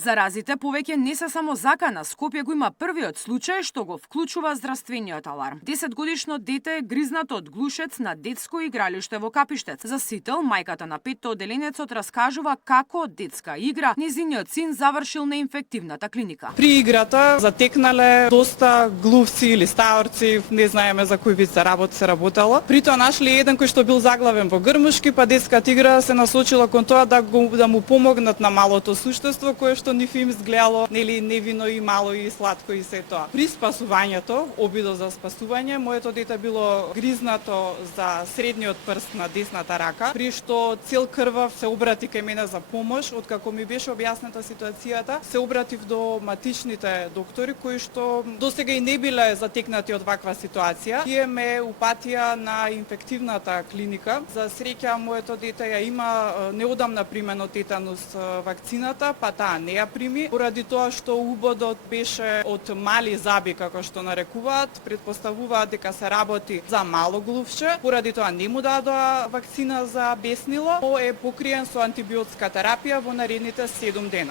Заразите повеќе не се само закана. Скопје го има првиот случај што го вклучува здравствениот аларм. 10-годишно дете е гризнато од глушец на детско игралиште во Капиштец. За Сител, мајката на 5-оделенецот раскажува како од детска игра нејзиниот син завршил на инфективната клиника. При играта затекнале доста глувци или стаорци, не знаеме за кој вид се работело. При тоа нашле еден кој што бил заглавен во грмушки, па детската игра се насочила кон тоа да му помогнат на малото суштество кое што нив им изгледало нели невино и мало и сладко и се тоа. При спасувањето, обидот за спасување, моето дете било гризнато за средниот прст на десната рака, при што цел крвав се обрати кај мене за помош. Откако ми беше објасната ситуацијата, се обратив до матичните доктори кои што досега и не биле затекнати од ваква ситуација. Тие ме упатија на инфективната клиника. За среќа моето дете ја има неодамна примено тетанус вакцината, па таа не ја прими, поради тоа што убодот беше од мали заби, како што нарекуваат, предпоставуваат дека се работи за мало глувче, поради тоа не му дадоа вакцина за беснило, но е покриен со антибиотска терапија во наредните 7 дена.